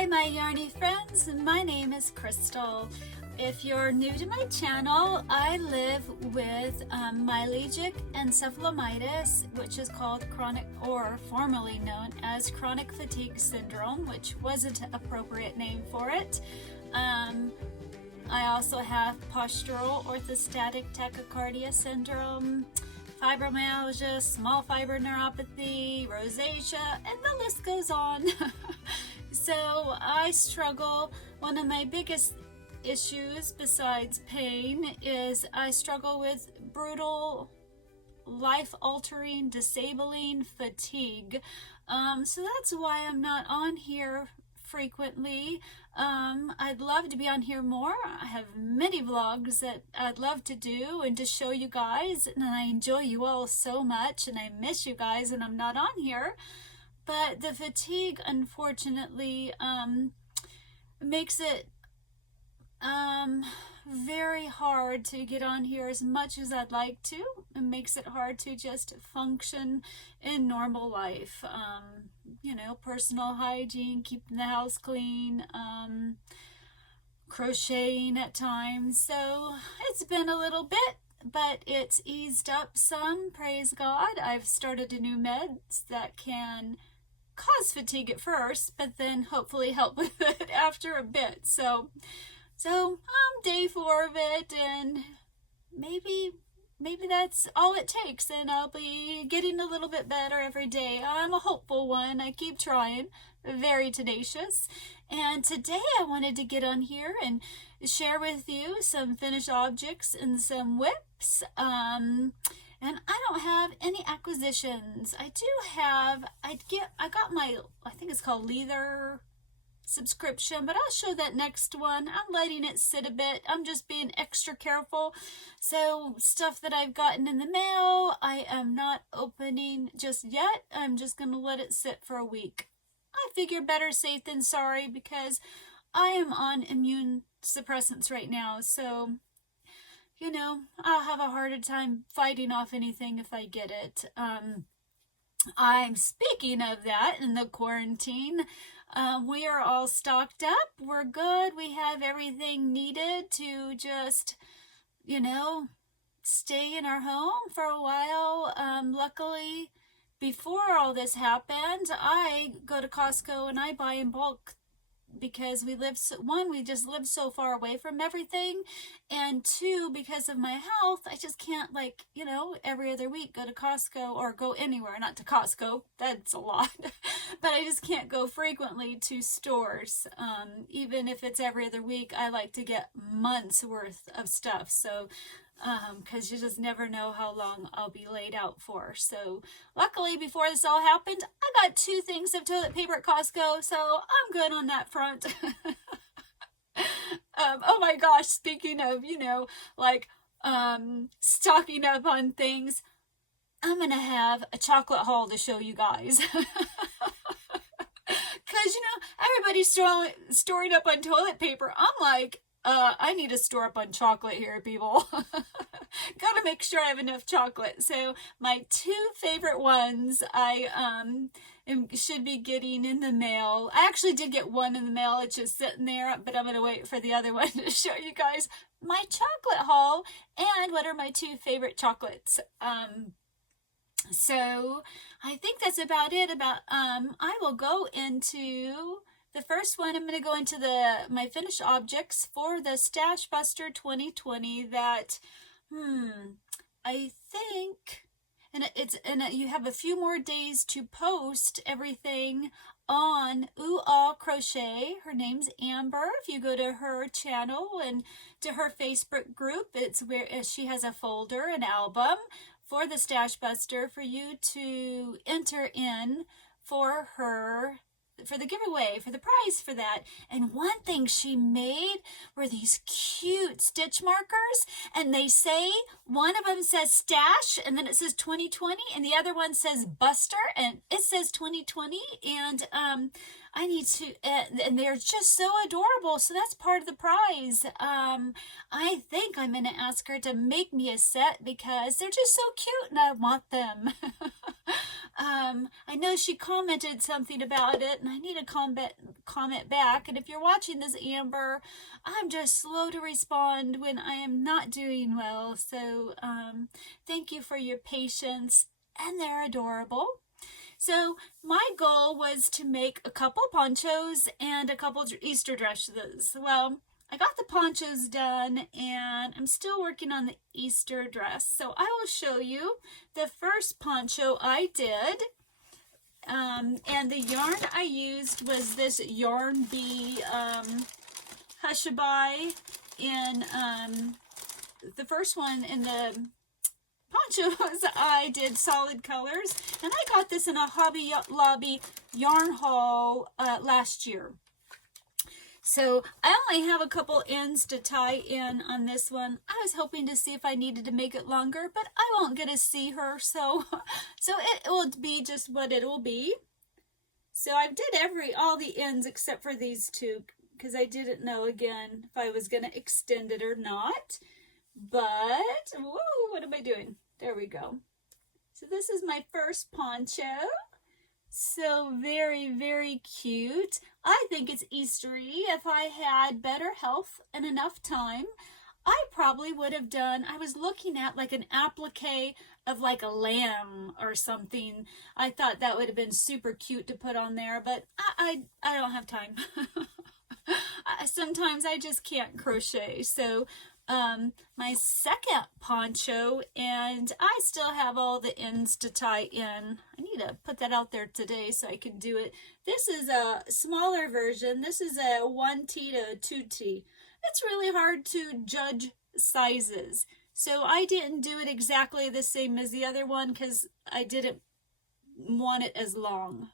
Hi my yarny friends, my name is Crystal. If you're new to my channel, I live with myalgic encephalomyelitis, which is called chronic, or formerly known as chronic fatigue syndrome, which wasn't an appropriate name for it. I also have postural orthostatic tachycardia syndrome, fibromyalgia, small fiber neuropathy, rosacea, and the list goes on. So I struggle. One of my biggest issues besides pain is I struggle with brutal, life-altering, disabling fatigue. So that's why I'm not on here frequently. I'd love to be on here more. I have many vlogs that I'd love to do and to show you guys, and I enjoy you all so much, and I miss you guys when I'm not on here. But the fatigue, unfortunately, makes it very hard to get on here as much as I'd like to. It makes it hard to just function in normal life. You know, personal hygiene, keeping the house clean, crocheting at times. So it's been a little bit, but it's eased up some, praise God. I've started a new meds that can cause fatigue at first, but then hopefully help with it after a bit. So I'm day 4 of it, and maybe that's all it takes, and I'll be getting a little bit better every day. I'm a hopeful one. I keep trying, very tenacious. And today I wanted to get on here and share with you some finished objects and some WIPS. And I don't have any acquisitions. I got my, I think it's called Leather subscription, but I'll show that next one. I'm letting it sit a bit. I'm just being extra careful. So stuff that I've gotten in the mail, I am not opening just yet. I'm just going to let it sit for a week. I figure better safe than sorry, because I am on immune suppressants right now. So, you know, I'll have a harder time fighting off anything if I get it. I'm speaking of that in the quarantine. We are all stocked up. We're good. We have everything needed to just, you know, stay in our home for a while. Luckily, before all this happened, I go to Costco and I buy in bulk, because we just live so far away from everything, and 2, because of my health, I just can't, like, you know, every other week go to Costco or go anywhere. Not to Costco, that's a lot, but I just can't go frequently to stores. Even if it's every other week, I like to get months worth of stuff. So because you just never know how long I'll be laid out for. So luckily, before this all happened, I got 2 things of toilet paper at Costco, so I'm good on that front. Oh my gosh, speaking of, you know, like stocking up on things, I'm gonna have a chocolate haul to show you guys. Because, you know, everybody's storing up on toilet paper. I'm like, I need to store up on chocolate here, people. Gotta make sure I have enough chocolate. So my 2 favorite ones I should be getting in the mail. I actually did get one in the mail. It's just sitting there, but I'm gonna wait for the other one to show you guys my chocolate haul and what are my 2 favorite chocolates. So I think that's about it. I will go into the first one. I'm going to go into my finished objects for the Stash Buster 2020 that, I think, and you have a few more days to post everything on Ooo Ahh Crochet. Her name's Amber. If you go to her channel and to her Facebook group, it's where she has a folder, an album for the Stash Buster for you to enter in for the giveaway, for the prize for that. And one thing she made were these cute stitch markers, and they say, one of them says Stash, and then it says 2020, and the other one says Buster, and it says 2020, and I need to, and they're just so adorable. So that's part of the prize. I think I'm going to ask her to make me a set because they're just so cute and I want them. I know she commented something about it and I need to comment back. And if you're watching this, Amber, I'm just slow to respond when I am not doing well. So thank you for your patience, and they're adorable. So my goal was to make a couple ponchos and a couple Easter dresses. Well, I got the ponchos done and I'm still working on the Easter dress. So I will show you the first poncho I did. And the yarn I used was this Yarn Bee Hushabye. In the first one in the ponchos, I did solid colors, and I got this in a Hobby Lobby yarn haul last year. So I only have a couple ends to tie in on this one. I was hoping to see if I needed to make it longer, but I won't get to see her, so it will be just what it will be. So I did all the ends except for these two, because I didn't know again if I was going to extend it or not. But, whoa, what am I doing? There we go. So this is my first poncho. So very, very cute. I think it's Eastery. If I had better health and enough time, I probably would have done, I was looking at like an applique of like a lamb or something. I thought that would have been super cute to put on there, but I don't have time. Sometimes I just can't crochet. So my second poncho, and I still have all the ends to tie in. I need to put that out there today so I can do it. This is a smaller version. This is a 1T to 2T. It's really hard to judge sizes. So I didn't do it exactly the same as the other one because I didn't want it as long.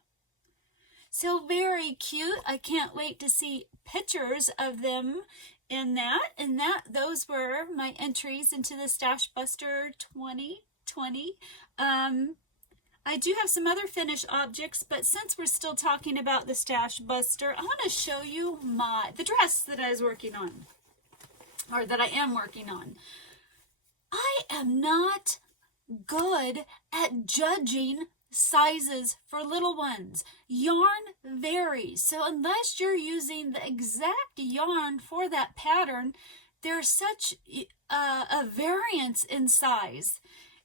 So very cute. I can't wait to see pictures of them in that. And those were my entries into the Stash Buster 2020. I do have some other finished objects, but since we're still talking about the Stash Buster, I want to show you the dress that I was working on, or that I am working on. I am not good at judging sizes for little ones. Yarn varies, so unless you're using the exact yarn for that pattern, there's such a variance in size.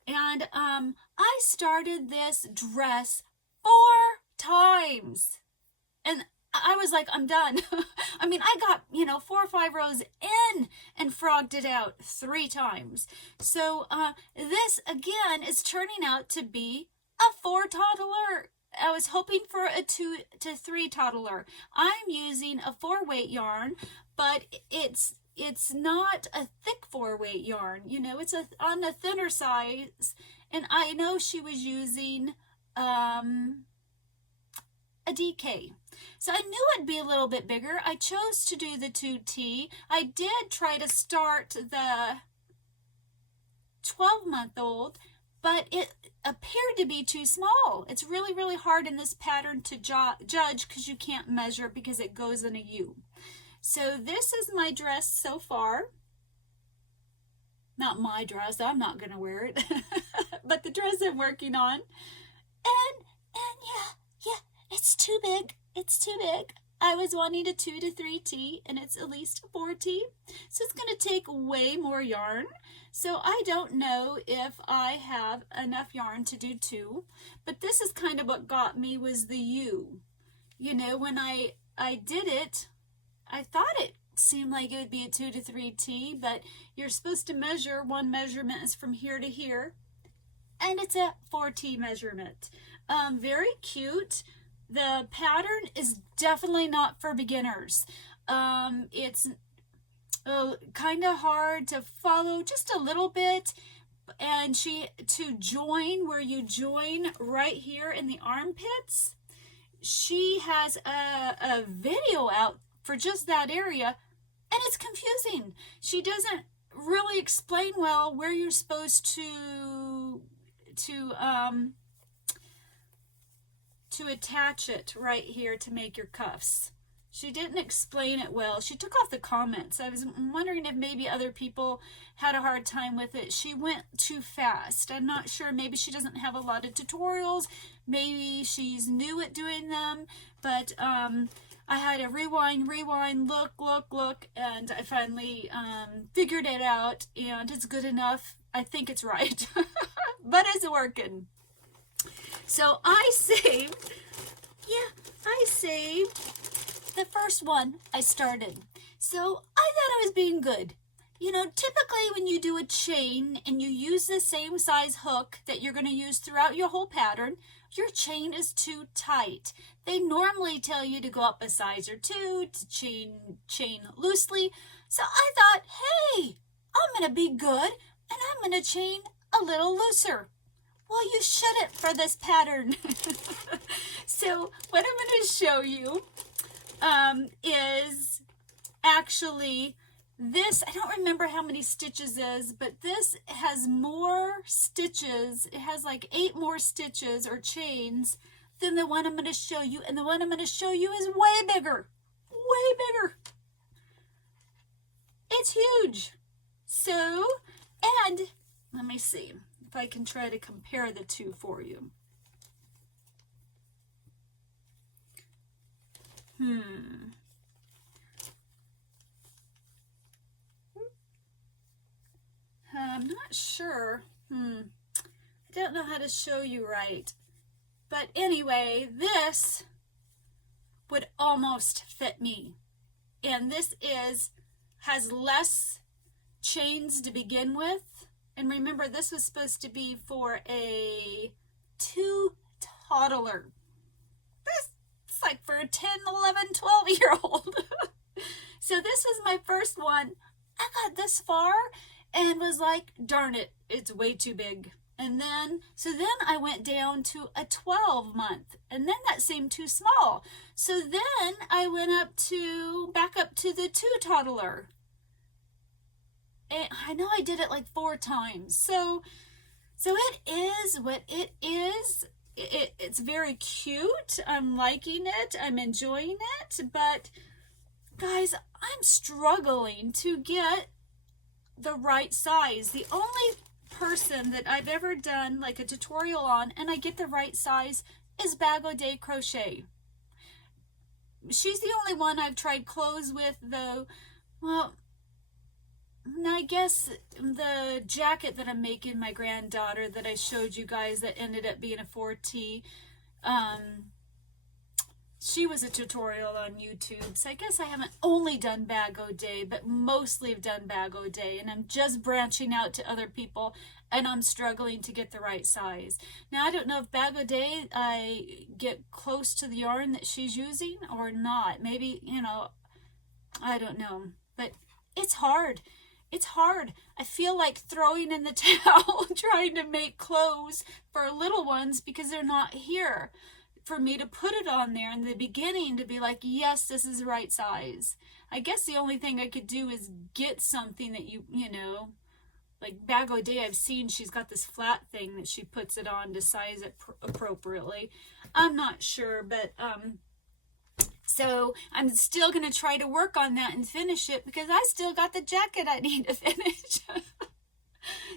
And I started this dress 4 times, and I was like, I'm done. I mean, I got, 4 or 5 rows in and frogged it out 3 times. So this again is turning out to be a 4 toddler. I was hoping for a 2 to 3 toddler. I'm using a 4-weight yarn, but it's not a thick 4-weight yarn. It's on the thinner size, and I know she was using a DK. So I knew it'd be a little bit bigger. I chose to do the 2T. I did try to start the 12-month-old, but it appeared to be too small. It's really, really hard in this pattern to judge because you can't measure because it goes in a U. So this is my dress so far. Not my dress, I'm not going to wear it, but the dress I'm working on. And yeah, it's too big. It's too big. I was wanting a 2 to 3T, and it's at least a 4T. So it's going to take way more yarn. So I don't know if I have enough yarn to do 2, but this is kind of what got me was the U. When I did it, I thought it seemed like it would be a 2 to 3T, but you're supposed to measure, one measurement is from here to here, and it's a 4T measurement. Very cute. The pattern is definitely not for beginners. It's kind of hard to follow just a little bit, and to join where you join right here in the armpits, she has a video out for just that area, and it's confusing. She doesn't really explain well where you're supposed to to attach it right here to make your cuffs. She didn't explain it well. She took off the comments. I was wondering if maybe other people had a hard time with it. She went too fast. I'm not sure. Maybe she doesn't have a lot of tutorials. Maybe she's new at doing them. But I had to rewind, look, and I finally figured it out, and it's good enough. I think it's right, but it's working. So I saved the first one I started. So I thought I was being good. You know, typically when you do a chain and you use the same size hook that you're going to use throughout your whole pattern, your chain is too tight. They normally tell you to go up a size or two, to chain loosely. So I thought, hey, I'm going to be good and I'm going to chain a little looser. Well, you shouldn't for this pattern. So what I'm going to show you is actually this. I don't remember how many stitches is, but this has more stitches. It has like 8 more stitches or chains than the one I'm going to show you. And the one I'm going to show you is way bigger. Way bigger. It's huge. So, and let me see if I can try to compare the two for you. I'm not sure. I don't know how to show you right. But anyway, this would almost fit me. And this has less chains to begin with. And remember, this was supposed to be for a 2 toddler. It's like for a 10, 11, 12-year-old. So this was my first one. I got this far and was like, darn it, it's way too big. And then, so then I went down to a 12-month, and then that seemed too small. So then I went back up to the 2 toddler. And I know I did it like 4 times. So it is what it is. It's very cute. I'm liking it. I'm enjoying it. But guys, I'm struggling to get the right size. The only person that I've ever done like a tutorial on and I get the right size is Bag O' Day Crochet. She's the only one I've tried clothes with, though. Well, I guess the jacket that I'm making my granddaughter that I showed you guys that ended up being a 4T, she was a tutorial on YouTube. So I guess I haven't only done Bag O' Day, but mostly have done Bag O' Day. And I'm just branching out to other people, and I'm struggling to get the right size. Now, I don't know if Bag O' Day, I get close to the yarn that she's using or not. Maybe, you know, I don't know. But it's hard. It's hard. I feel like throwing in the towel trying to make clothes for little ones because they're not here for me to put it on there in the beginning to be like, yes, this is the right size. I guess the only thing I could do is get something that you know, like Bag O' Day, I've seen she's got this flat thing that she puts it on to size it appropriately. I'm not sure, but so I'm still going to try to work on that and finish it because I still got the jacket I need to finish.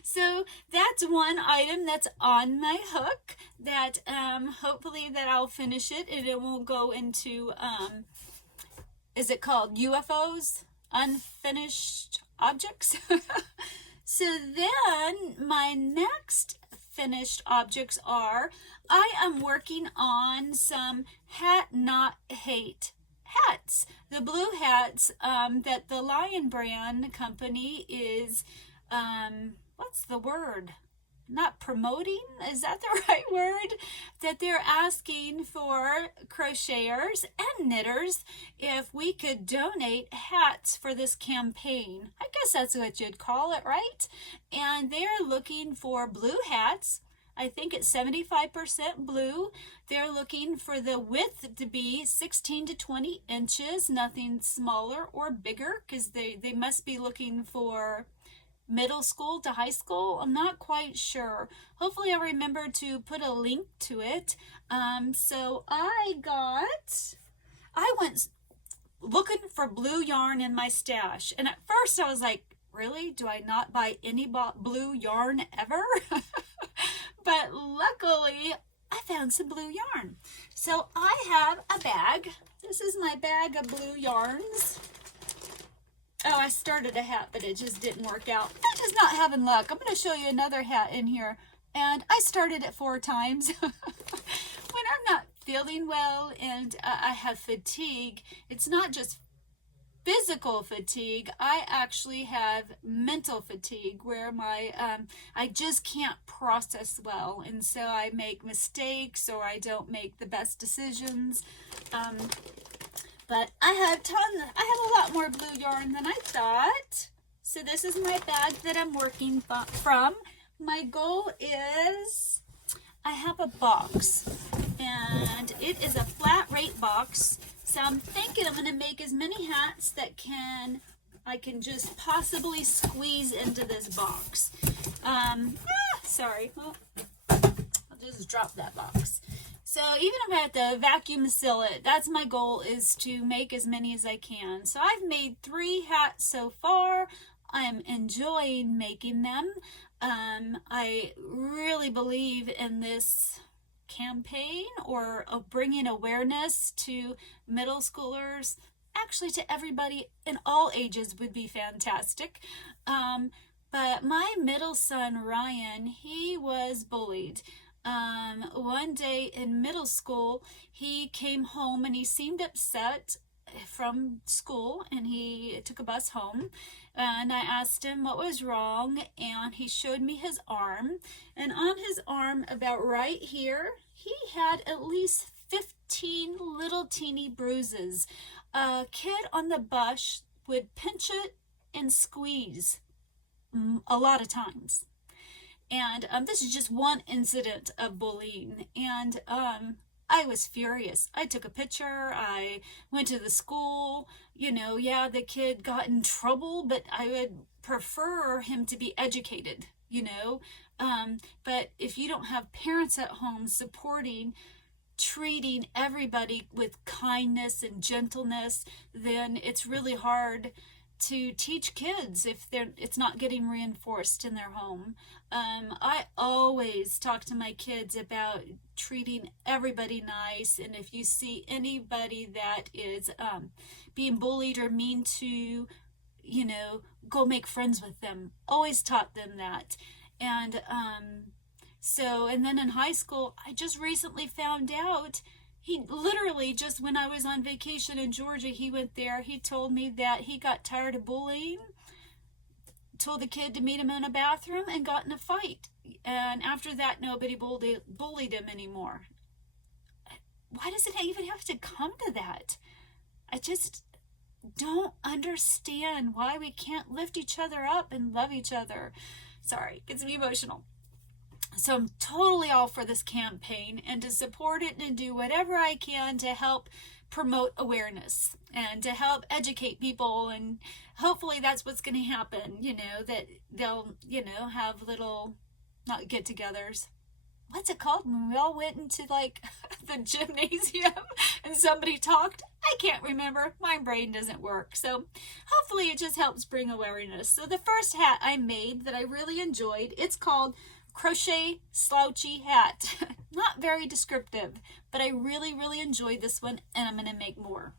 So that's one item that's on my hook that hopefully that I'll finish it and it won't go into, is it called UFOs? Unfinished objects? So then my next finished objects are, I am working on some Hat Not Hate hats. The blue hats that the Lion Brand company is, what's the word? Not promoting? Is that the right word? That they're asking for crocheters and knitters if we could donate hats for this campaign. I guess that's what you'd call it, right? And they're looking for blue hats. I think it's 75% blue. They're looking for the width to be 16 to 20 inches, nothing smaller or bigger, because they must be looking for middle school to high school. I'm not quite sure. Hopefully I'll remember to put a link to it. So I went looking for blue yarn in my stash. And at first I was like, really? Do I not buy any blue yarn ever? But luckily I found some blue yarn. So I have a bag. This is my bag of blue yarns. Oh, I started a hat, but it just didn't work out. I'm just not having luck. I'm going to show you another hat in here. And I started it 4 times. When I'm not feeling well and I have fatigue, it's not just physical fatigue. I actually have mental fatigue where I just can't process well, and so I make mistakes or I don't make the best decisions. But I have a lot more blue yarn than I thought. So this is my bag that I'm working from. My goal is, I have a box and it is a flat rate box. So I'm thinking I'm going to make as many hats that I can just possibly squeeze into this box. Sorry. Well, I'll just drop that box. So even if I have to vacuum seal it, that's my goal, is to make as many as I can. So I've made 3 hats so far. I am enjoying making them. I really believe in this campaign or of bringing awareness to middle schoolers. Actually, to everybody in all ages would be fantastic. But my middle son, Ryan, he was bullied. One day in middle school, he came home and he seemed upset from school, and he took a bus home, and I asked him what was wrong, and he showed me his arm, and on his arm about right here he had at least 15 little teeny bruises. A kid on the bus would pinch it and squeeze a lot of times. And this is just one incident of bullying, and I was furious. I took a picture. I went to the school. You know, yeah, the kid got in trouble, but I would prefer him to be educated, you know. But if you don't have parents at home supporting, treating everybody with kindness and gentleness, then it's really hard to teach kids if it's not getting reinforced in their home. I always talk to my kids about treating everybody nice, and if you see anybody that is being bullied or mean to, you know, go make friends with them. Always taught them that. And and then in high school, I just recently found out, he literally, just when I was on vacation in Georgia, he went there, he told me that he got tired of bullying, told the kid to meet him in a bathroom, and got in a fight. And after that, nobody bullied him anymore. Why does it even have to come to that? I just don't understand why we can't lift each other up and love each other. Sorry, it gets me emotional. So I'm totally all for this campaign and to support it and do whatever I can to help promote awareness and to help educate people, and hopefully that's what's going to happen, you know, that they'll, you know, have little, not get-togethers. What's it called when we all went into like the gymnasium and somebody talked? I can't remember. My brain doesn't work. So hopefully it just helps bring awareness. So the first hat I made that I really enjoyed, it's called Crochet Slouchy Hat. Not very descriptive, but I really enjoyed this one, and I'm going to make more.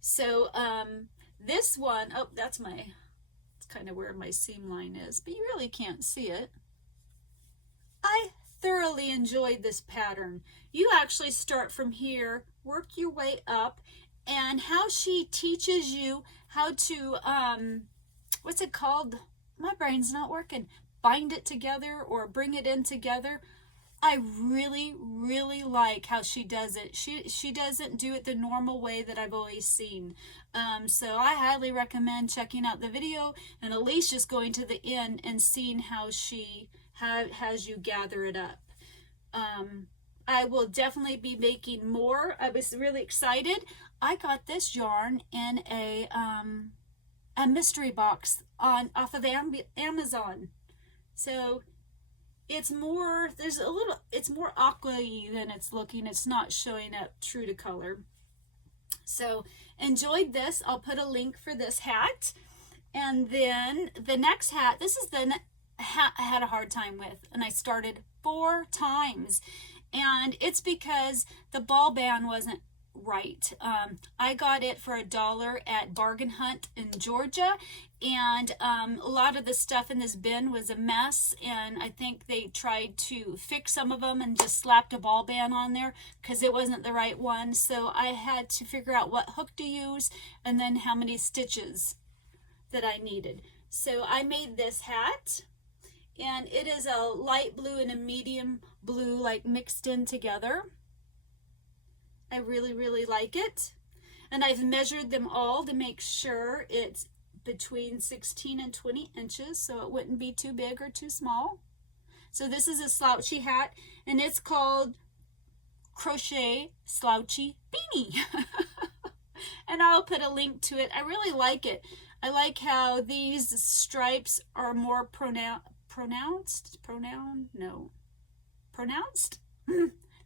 So this one, oh, that's it's kind of where my seam line is, but you really can't see it. I thoroughly enjoyed this pattern. You actually start from here, work your way up, and how she teaches you how to, what's it called? My brain's not working. Bind it together or bring it in together. I really like how she does it. She doesn't do it the normal way that I've always seen. So I highly recommend checking out the video and at least just going to the end and seeing how she has you gather it up. I will definitely be making more. I was really excited. I got this yarn in a a mystery box off of Amazon. So it's more, it's more aqua-y than it's looking. It's not showing up true to color. So enjoyed this. I'll put a link for this hat. And then the next hat, this is the hat I had a hard time with, and I started 4 times. And it's because the ball band wasn't right. I got it for $1 at Bargain Hunt in Georgia, and a lot of the stuff in this bin was a mess, and I think they tried to fix some of them and just slapped a ball band on there because it wasn't the right one. So I had to figure out what hook to use and then how many stitches that I needed. So I made this hat, and it is a light blue and a medium blue, like mixed in together. I really, really like it. And I've measured them all to make sure it's between 16 and 20 inches, so it wouldn't be too big or too small. So this is a slouchy hat, and it's called Crochet Slouchy Beanie. And I'll put a link to it. I really like it. I like how these stripes are more pronounced.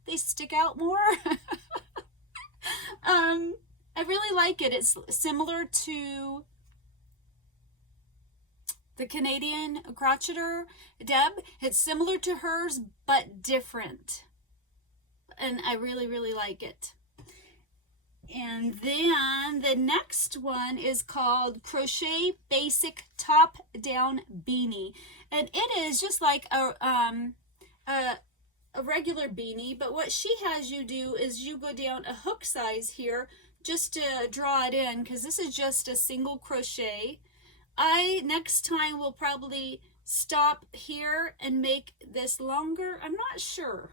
They stick out more. I really like it. It's similar to the Canadian crocheter, Deb. It's similar to hers, but different. And I really, really like it. And then the next one is called Crochet Basic Top Down Beanie. And it is just like a regular beanie, but what she has you do is you go down a hook size here just to draw it in, because this is just a single crochet. Next time will probably stop here and make this longer. I'm not sure.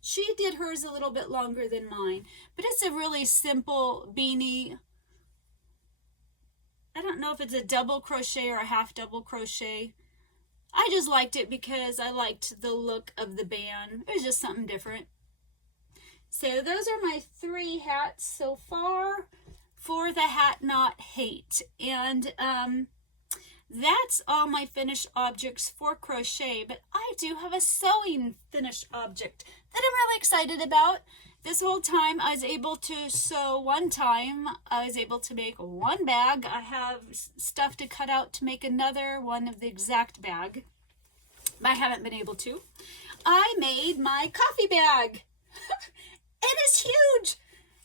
She did hers a little bit longer than mine, but it's a really simple beanie. I don't know if it's a double crochet or a half double crochet. I just liked it because I liked the look of the band. It was just something different. So those are my 3 hats so far for the Hat Not Hate. And that's all my finished objects for crochet, but I do have a sewing finished object that I'm really excited about. This whole time I was able to sew one time. I was able to make 1 bag. I have stuff to cut out to make another one of the exact bag, but I haven't been able to. I made my coffee bag. And it's huge.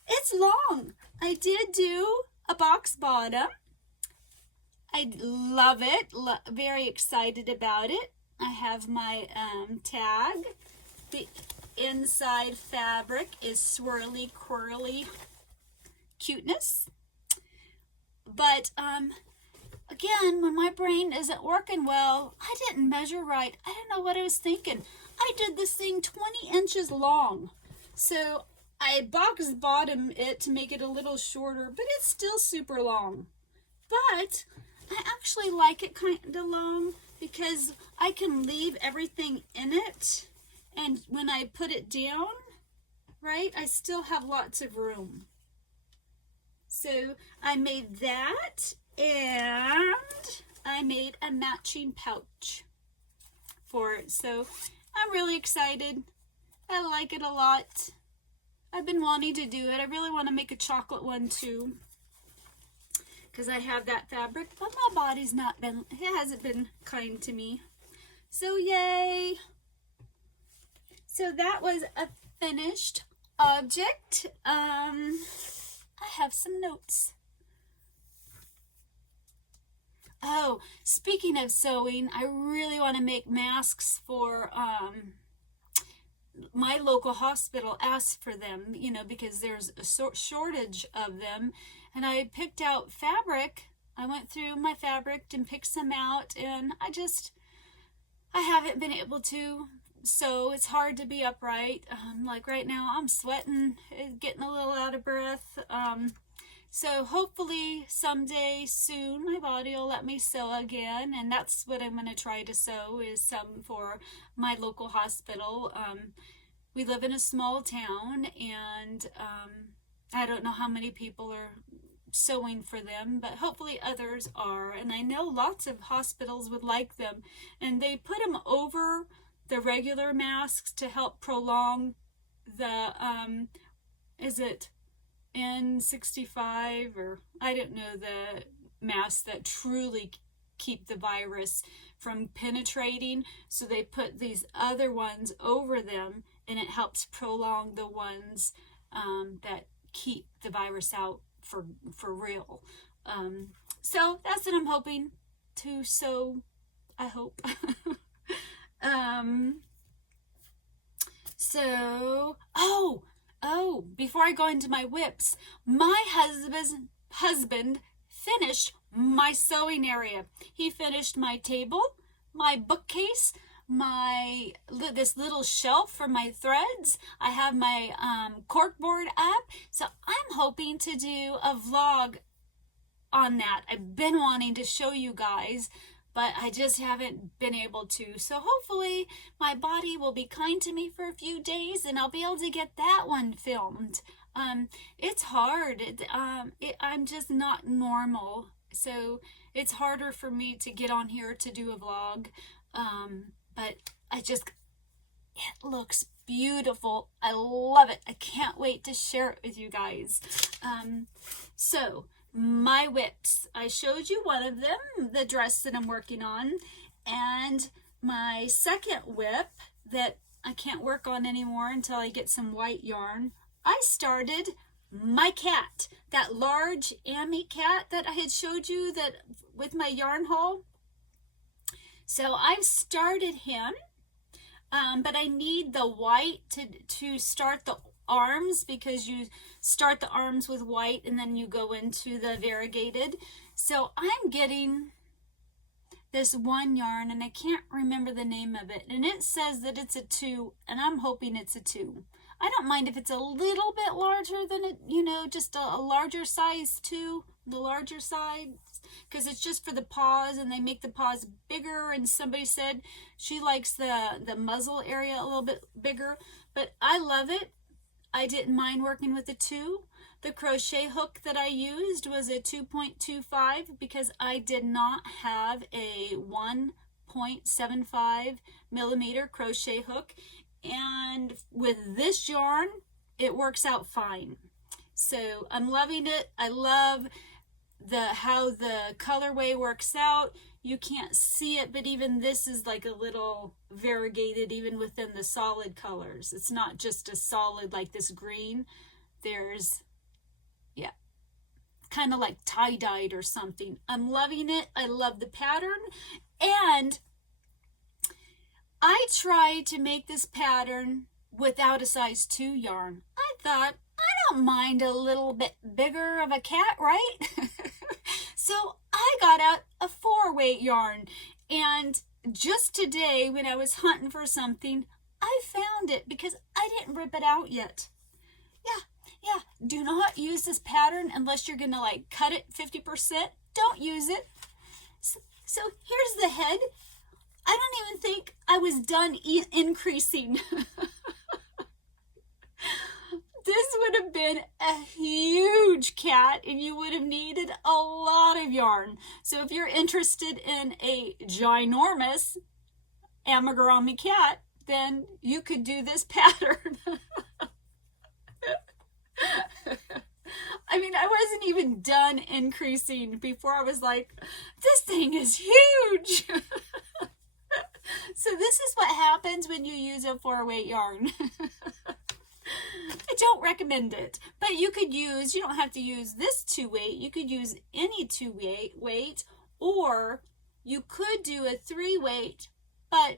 It's long. I did do a box bottom. I love it. Very excited about it. I have my tag. The inside fabric is swirly, quirly cuteness. But again, when my brain isn't working well, I didn't measure right. I don't know what I was thinking. I did this thing 20 inches long. So I box bottom it to make it a little shorter, but it's still super long. But I actually like it kind of long because I can leave everything in it, and when I put it down, right, I still have lots of room. So I made that, and I made a matching pouch for it. So I'm really excited. I like it a lot. I've been wanting to do it. I really want to make a chocolate one too, because I have that fabric, but my body's it hasn't been kind to me. So yay. So that was a finished object. I have some notes. Oh, speaking of sewing, I really want to make masks for my local hospital. Asked for them, you know, because there's a shortage of them. And I picked out fabric. I went through my fabric and picked some out, and I haven't been able to sew. It's hard to be upright. Like right now, I'm sweating, getting a little out of breath. So hopefully someday soon my body will let me sew again, and that's what I'm going to try to sew, is some for my local hospital. We live in a small town, and I don't know how many people are sewing for them, but hopefully others are. And I know lots of hospitals would like them. And they put them over the regular masks to help prolong the, is it N65, or I don't know, the masks that truly keep the virus from penetrating. So they put these other ones over them, and it helps prolong the ones that keep the virus out for real. So that's what I'm hoping to sew, I hope. So, oh, before I go into my WIPS, my husband finished my sewing area. He finished my table, my bookcase, this little shelf for my threads. I have my corkboard up, so I'm hoping to do a vlog on that. I've been wanting to show you guys, but I just haven't been able to. So hopefully my body will be kind to me for a few days and I'll be able to get that one filmed. It's hard. I'm just not normal, so it's harder for me to get on here to do a vlog. But it looks beautiful. I love it. I can't wait to share it with you guys. So my WIPS, I showed you one of them, the dress that I'm working on, and my second WIP that I can't work on anymore until I get some white yarn. I started my cat, that large Amy cat that I had showed you that with my yarn haul. So I've started him, but I need the white to start the arms, because you start the arms with white and then you go into the variegated. So I'm getting this one yarn and I can't remember the name of it, and it says that it's a 2, and I'm hoping it's a 2. I don't mind if it's a little bit larger than it, just a larger size 2, the larger size, because it's just for the paws, and they make the paws bigger. And somebody said she likes the muzzle area a little bit bigger, but I love it. I didn't mind working with a 2. The crochet hook that I used was a 2.25 because I did not have a 1.75 millimeter crochet hook. And with this yarn, it works out fine. So I'm loving it. I love how the colorway works out. You can't see it, but even this is like a little variegated even within the solid colors. It's not just a solid like this green. There's, kind of like tie-dyed or something. I'm loving it. I love the pattern. And I tried to make this pattern without a size 2 yarn. I thought, I don't mind a little bit bigger of a cat, right? So I got out a 4-weight yarn, and just today when I was hunting for something, I found it because I didn't rip it out yet. Yeah, do not use this pattern unless you're gonna like cut it 50%. Don't use it. So here's the head. I don't even think I was done increasing. This would have been a huge cat, and you would have needed a lot of yarn. So if you're interested in a ginormous amigurumi cat, then you could do this pattern. I mean, I wasn't even done increasing before I was like, this thing is huge. So this is what happens when you use a 4-weight yarn. I don't recommend it, but you don't have to use this 2-weight. You could use any 2-weight, or you could do a 3-weight, but I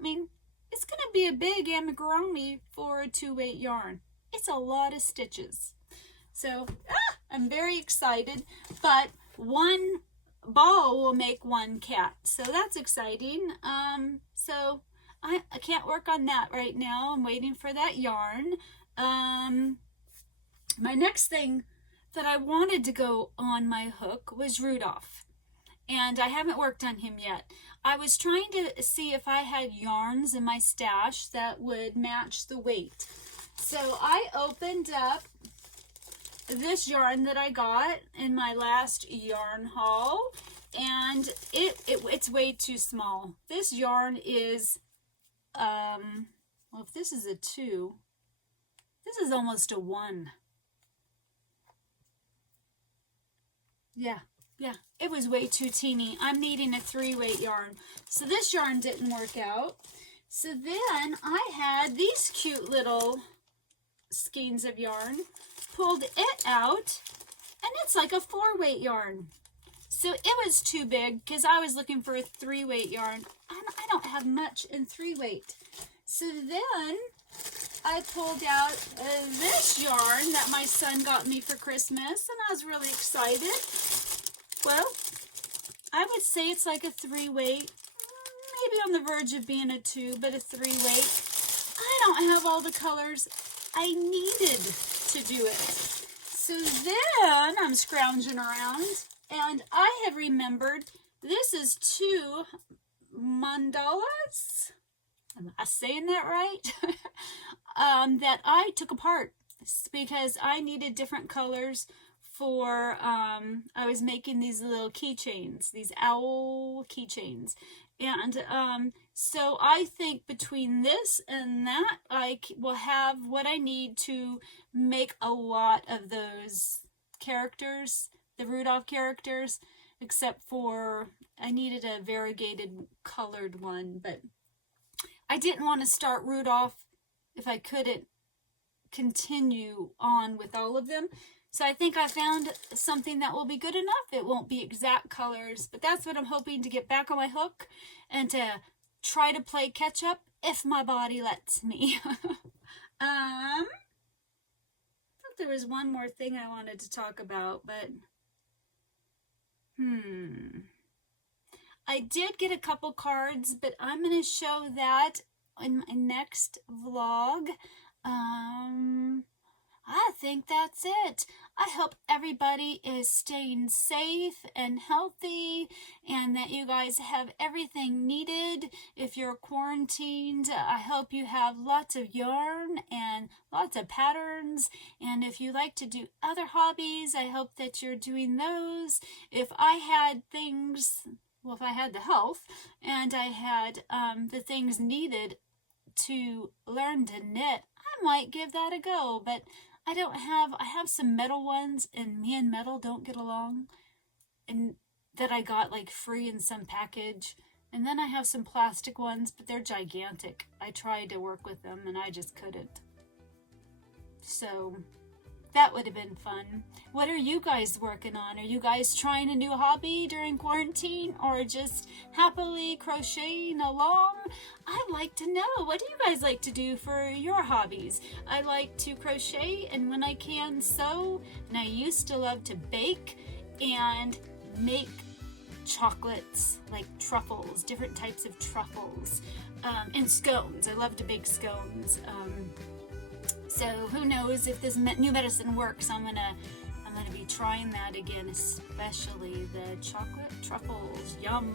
mean, it's going to be a big amigurumi for a 2-weight yarn. It's a lot of stitches. So I'm very excited, but one ball will make one cat. So that's exciting. So I can't work on that right now. I'm waiting for that yarn. My next thing that I wanted to go on my hook was Rudolph, and I haven't worked on him yet. I was trying to see if I had yarns in my stash that would match the weight. So I opened up this yarn that I got in my last yarn haul, and it's way too small. This yarn is, well, if this is a 2, this is almost a 1. Yeah, it was way too teeny. I'm needing a 3-weight yarn. So this yarn didn't work out. So then I had these cute little skeins of yarn, pulled it out, and it's like a 4-weight yarn. So it was too big because I was looking for a 3-weight yarn. And I don't have much in 3-weight. So then I pulled out this yarn that my son got me for Christmas, and I was really excited. Well, I would say it's like a 3-weight, maybe on the verge of being a 2, but a 3-weight. I don't have all the colors I needed to do it. So then I'm scrounging around, and I have remembered this is 2 mandalas. Am I saying that right? That I took apart because I needed different colors for, I was making these little keychains, these owl keychains. And so I think between this and that, I will have what I need to make a lot of those characters, the Rudolph characters, except for I needed a variegated colored one, but I didn't want to start Rudolph if I couldn't continue on with all of them. So I think I found something that will be good enough. It won't be exact colors, but that's what I'm hoping to get back on my hook and to try to play catch up if my body lets me. I thought there was one more thing I wanted to talk about, but I did get a couple cards, but I'm going to show that in my next vlog. I think that's it. I hope everybody is staying safe and healthy, and that you guys have everything needed if you're quarantined. I hope you have lots of yarn and lots of patterns, and if you like to do other hobbies, I hope that you're doing those. If I had things, well, if I had the health and I had the things needed to learn to knit, I might give that a go, but I have some metal ones, and me and metal don't get along, and that I got like free in some package. And then I have some plastic ones, but they're gigantic. I tried to work with them and I just couldn't. So that would have been fun. What are you guys working on? Are you guys trying a new hobby during quarantine, or just happily crocheting along? I'd like to know. What do you guys like to do for your hobbies? I like to crochet, and when I can, sew. And I used to love to bake and make chocolates, like truffles, different types of truffles, and scones. I love to bake scones. So who knows if this new medicine works? I'm gonna be trying that again, especially the chocolate truffles. Yum.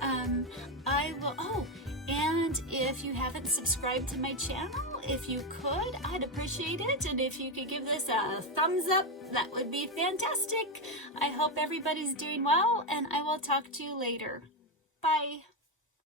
I will. Oh, and if you haven't subscribed to my channel, if you could, I'd appreciate it. And if you could give this a thumbs up, that would be fantastic. I hope everybody's doing well, and I will talk to you later. Bye.